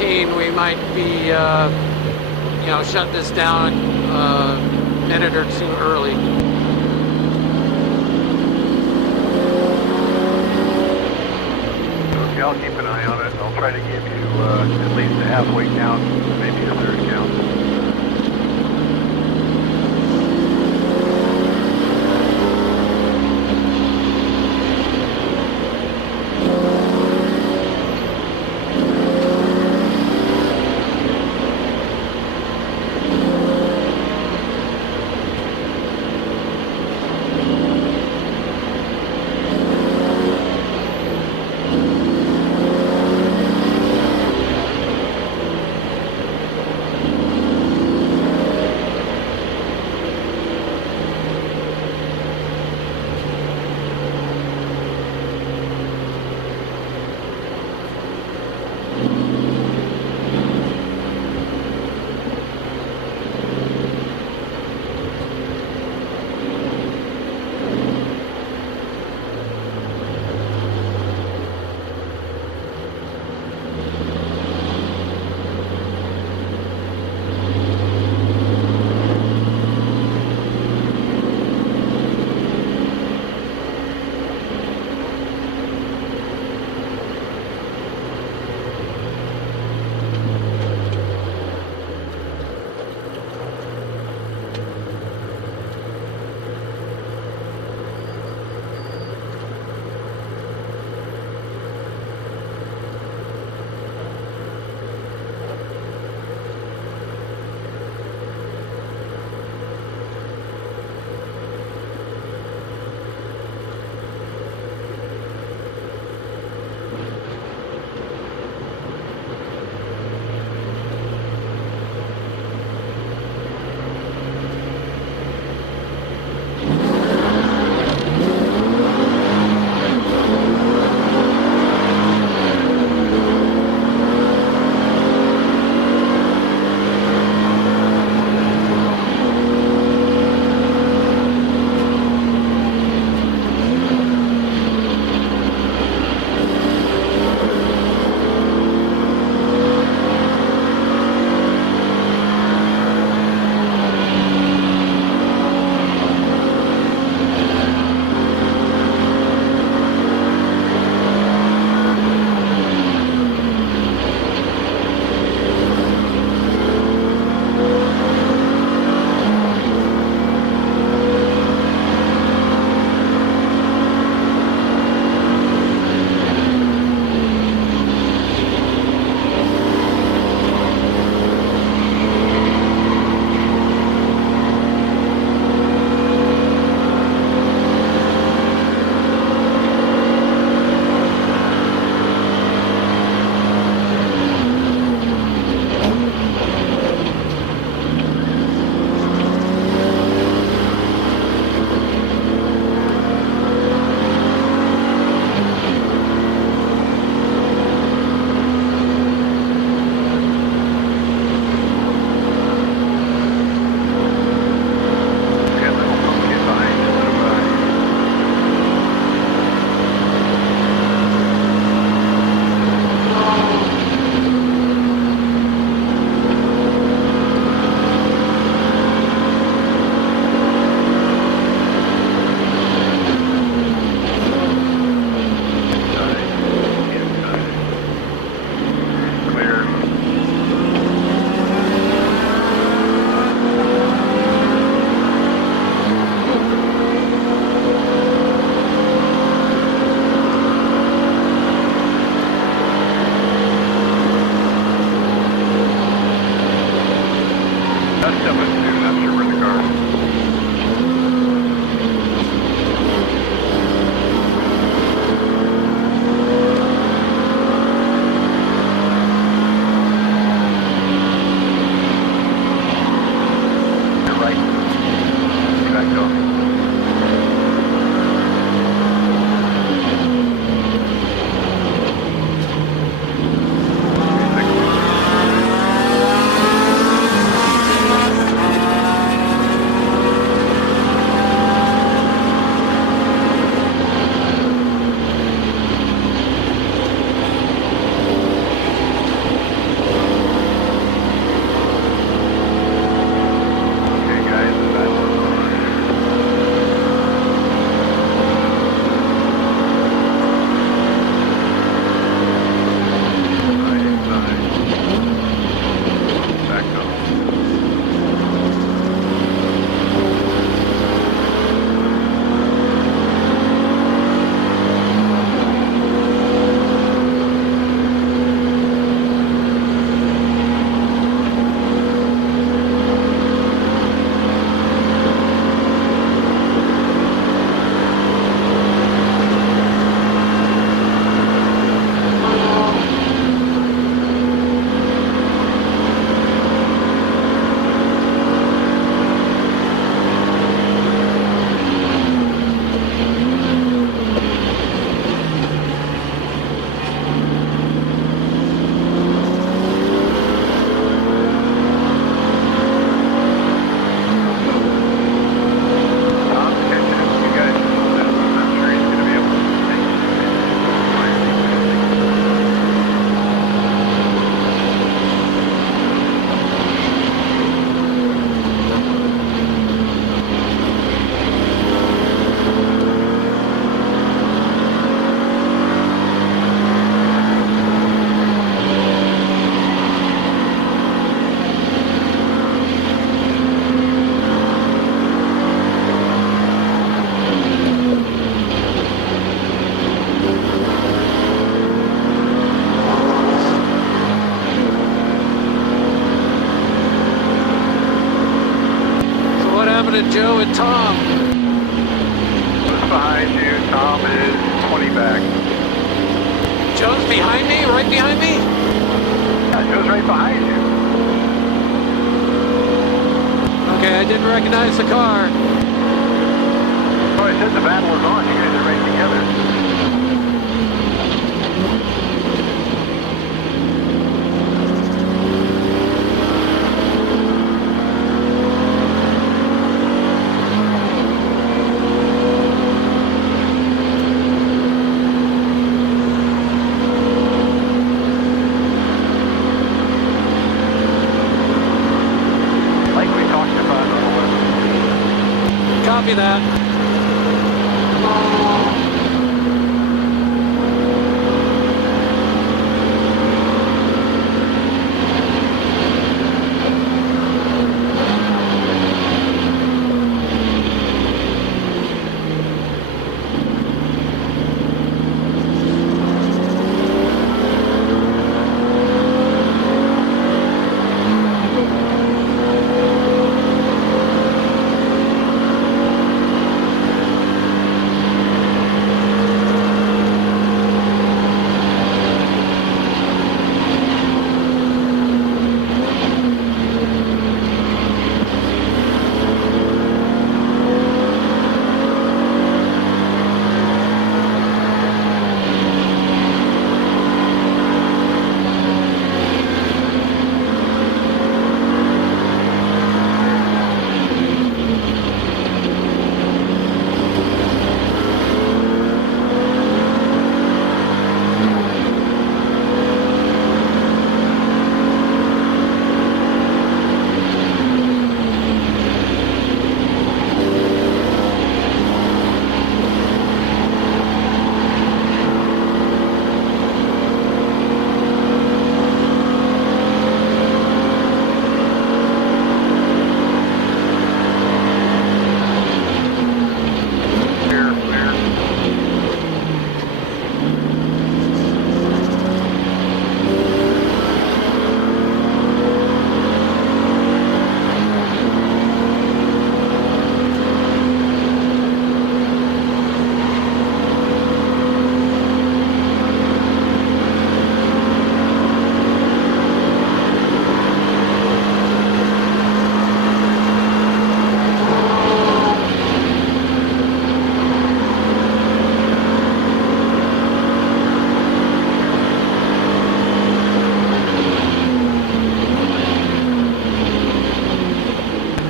18, we might be, shut this down a minute or two early. Okay, I'll keep an eye on it. I'll try to give you at least a halfway count, maybe a third count. Joe and Tom. Who's behind you? Tom is 20 back. Joe's behind me, right behind me? Yeah, Joe's right behind you. Okay, I didn't recognize the car. Oh, I said the battle is on. You guys are right together. Like we talked about on the web. Copy that.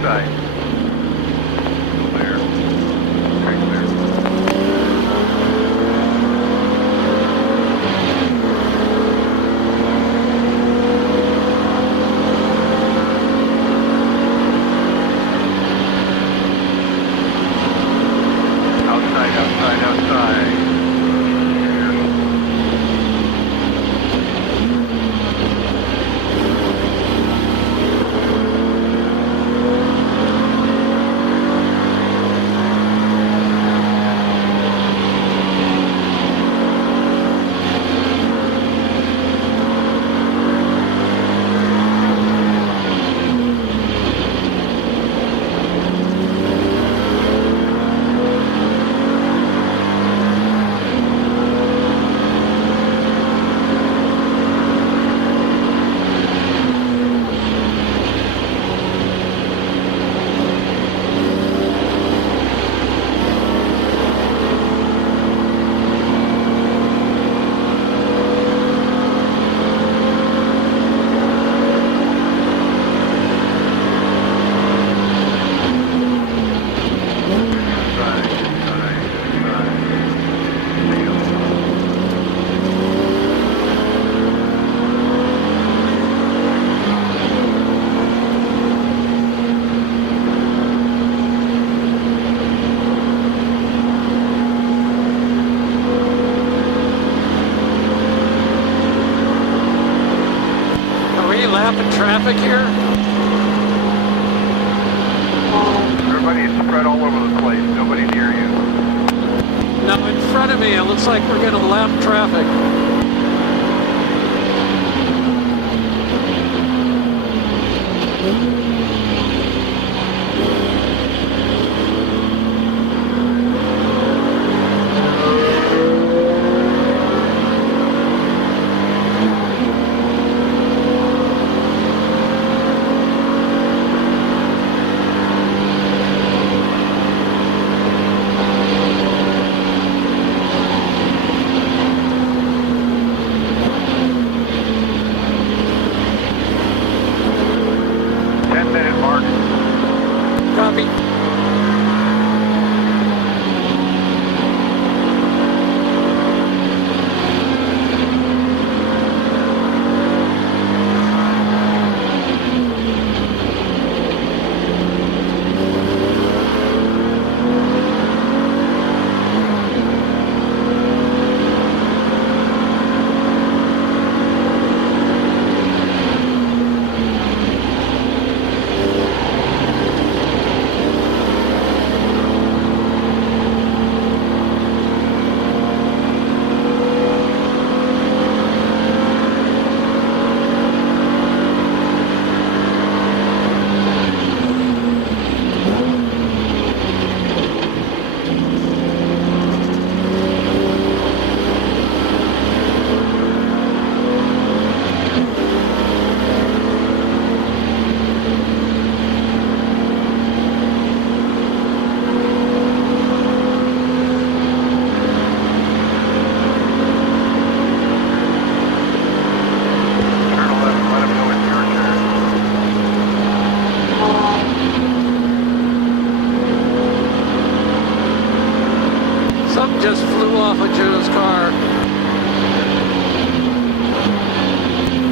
Side. Clear. Very clear. Outside, outside, outside. Lapping traffic here? Everybody is spread all over the place. Nobody near you. Now in front of me, it looks like we're going to lap traffic.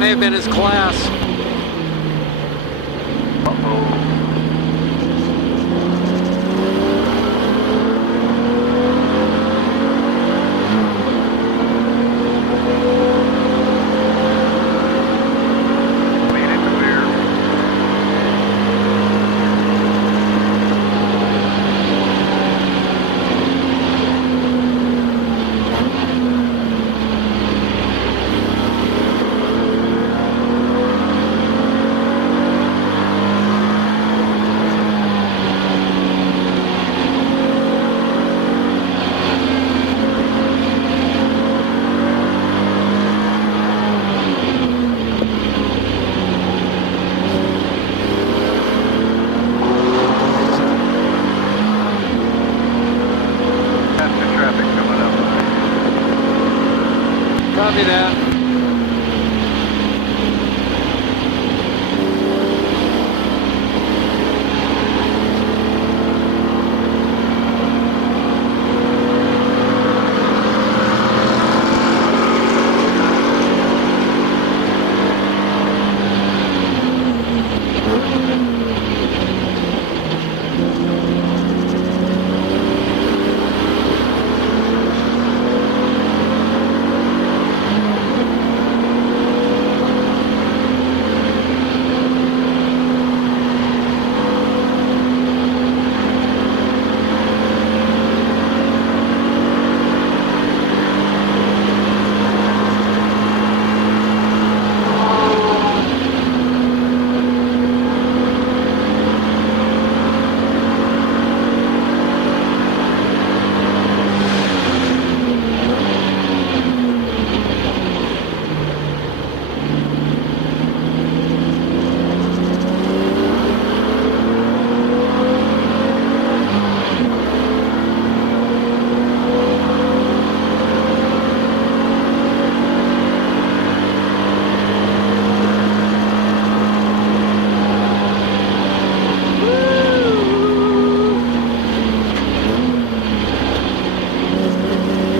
may have been his class. Uh-oh. Clean and clear. Passenger traffic coming up. Copy that.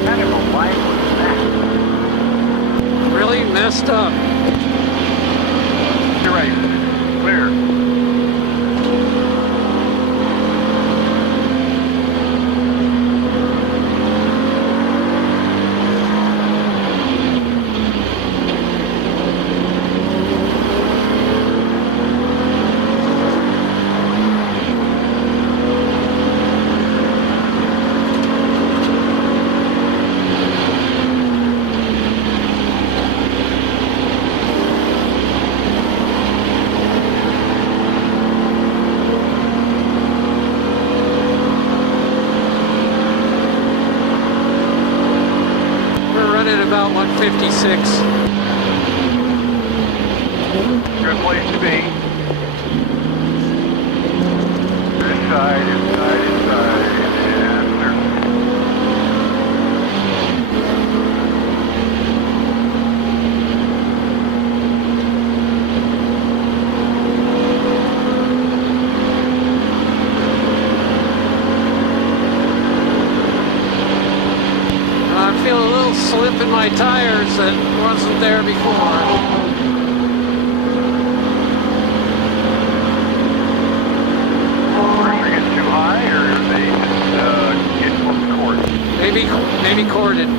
Kind of a line was that? Really messed up. You're right. Clear. We're running about 156. Good place to be. Inside, inside, inside, and clear. I'm feeling a little slip in my tires that wasn't there before. Pressure get too high, or they just get close to court? Maybe corded.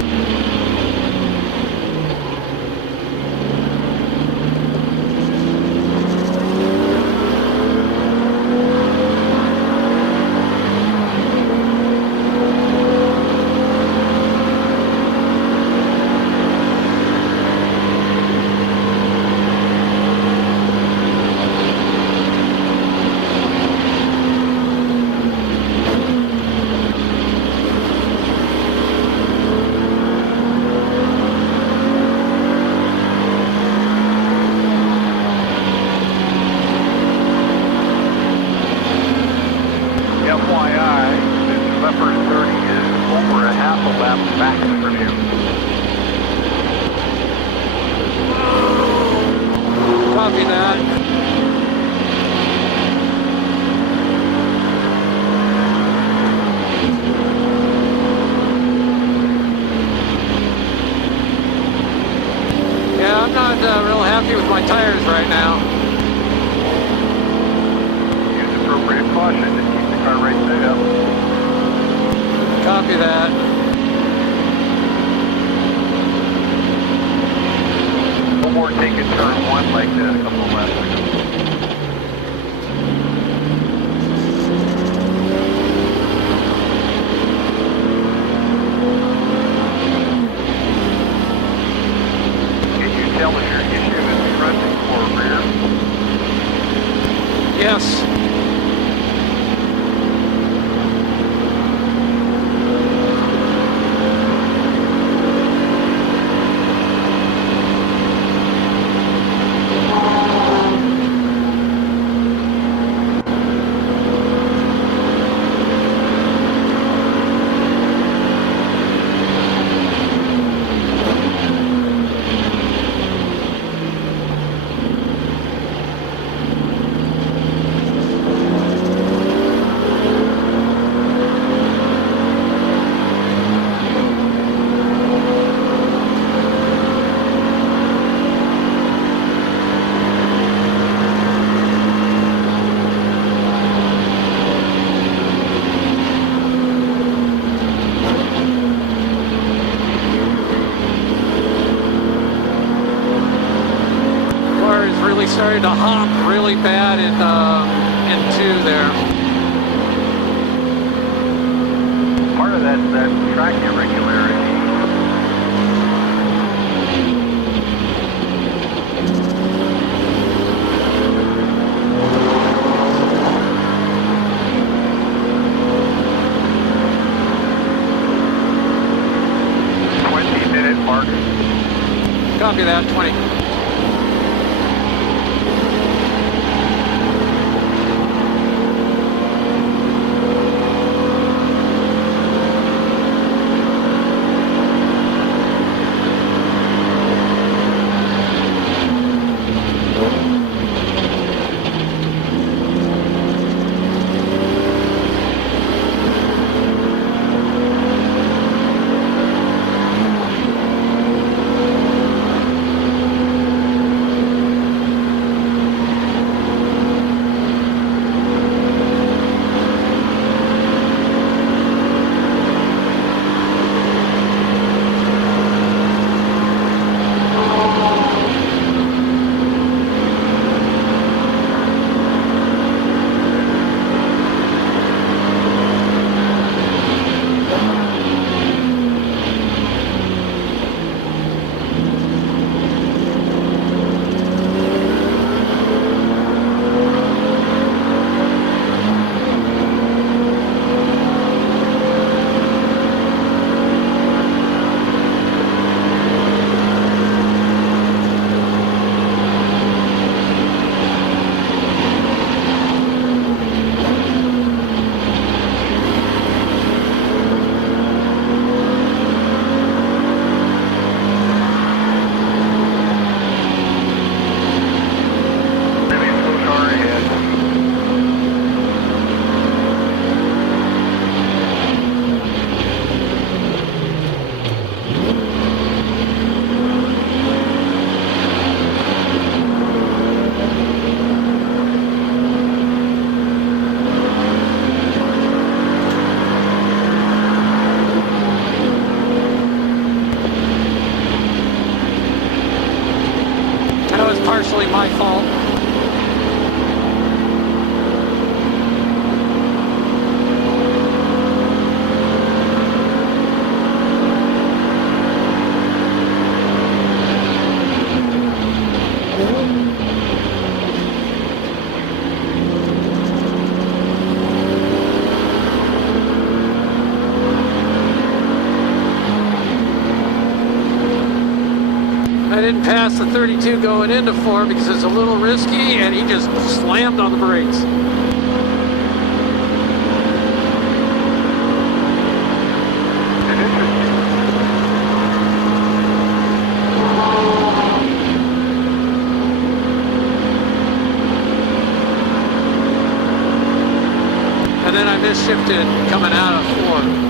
happy with my tires right now. Use appropriate caution to keep the car right side up. Copy that. No more taking turn one like that a couple of laps ago. Can you tell if your issue is front or rear? Yes. Started to hop really bad in two there. Part of that track irregularity. .20-minute mark. Copy that, 20. Partially my fault. I didn't pass the 32 going into 4 because it's a little risky, and he just slammed on the brakes. And then I misshifted coming out of 4.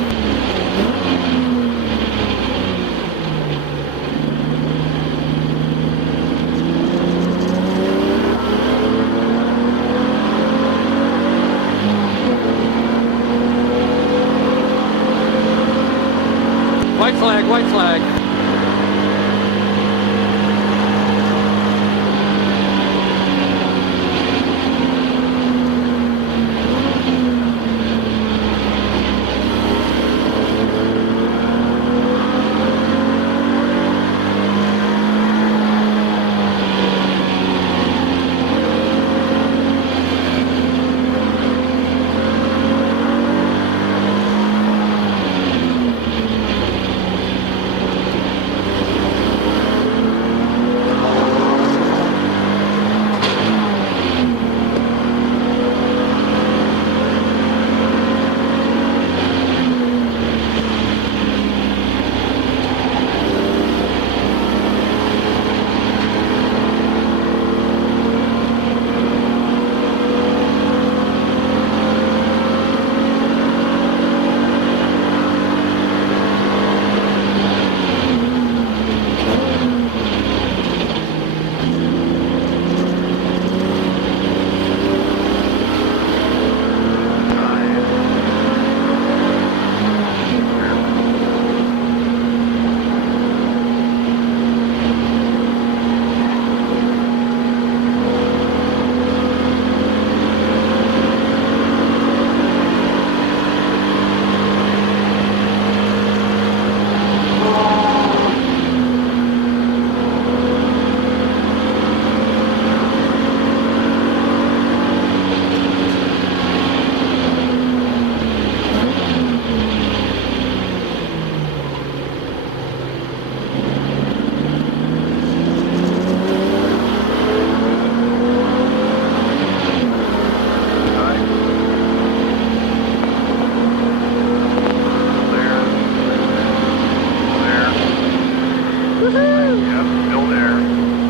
Woohoo! Yep, still there.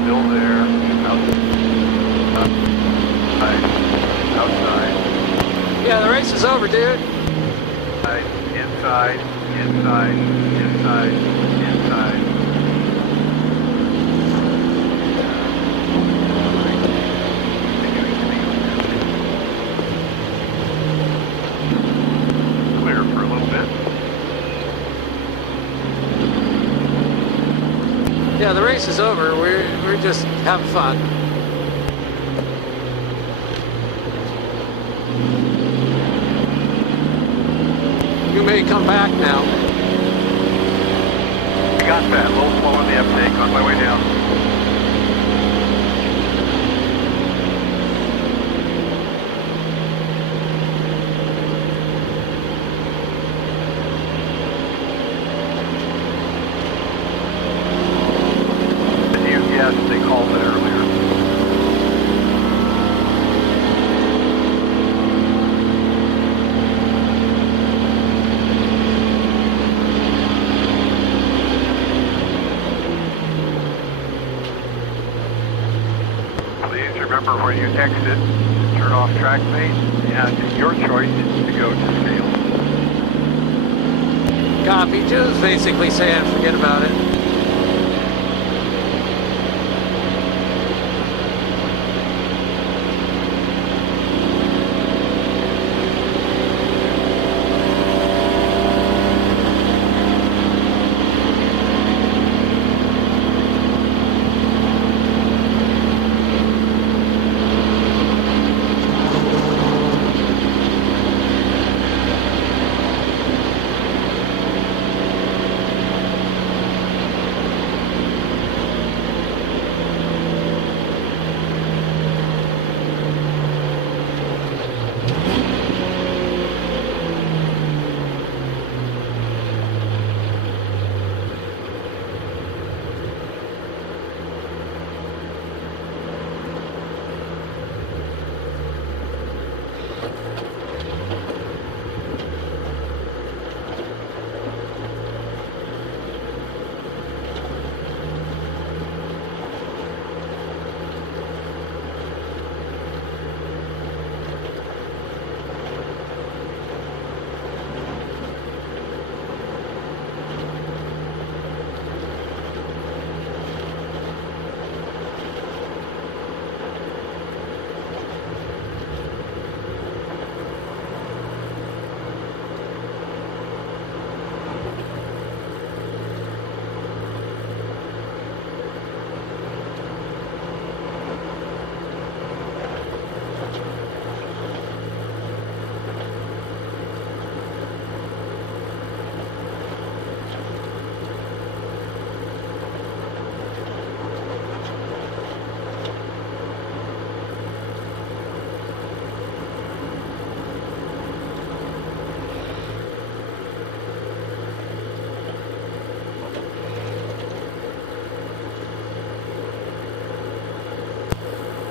Still there. Outside. Outside. Yeah, the race is over, dude. Inside. Inside. Inside. Inside. Clear for a little bit. Yeah, the race is over. We're just having fun. You may come back now. Got that. A little slow on the uptake on my way down. Yes, they called it earlier. Please remember when you exit, turn off TrackMate, and your choice is to go to scale. Copy. Just basically saying forget about it.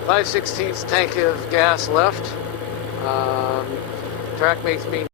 Five 16ths tank of gas left. TrackMate's mean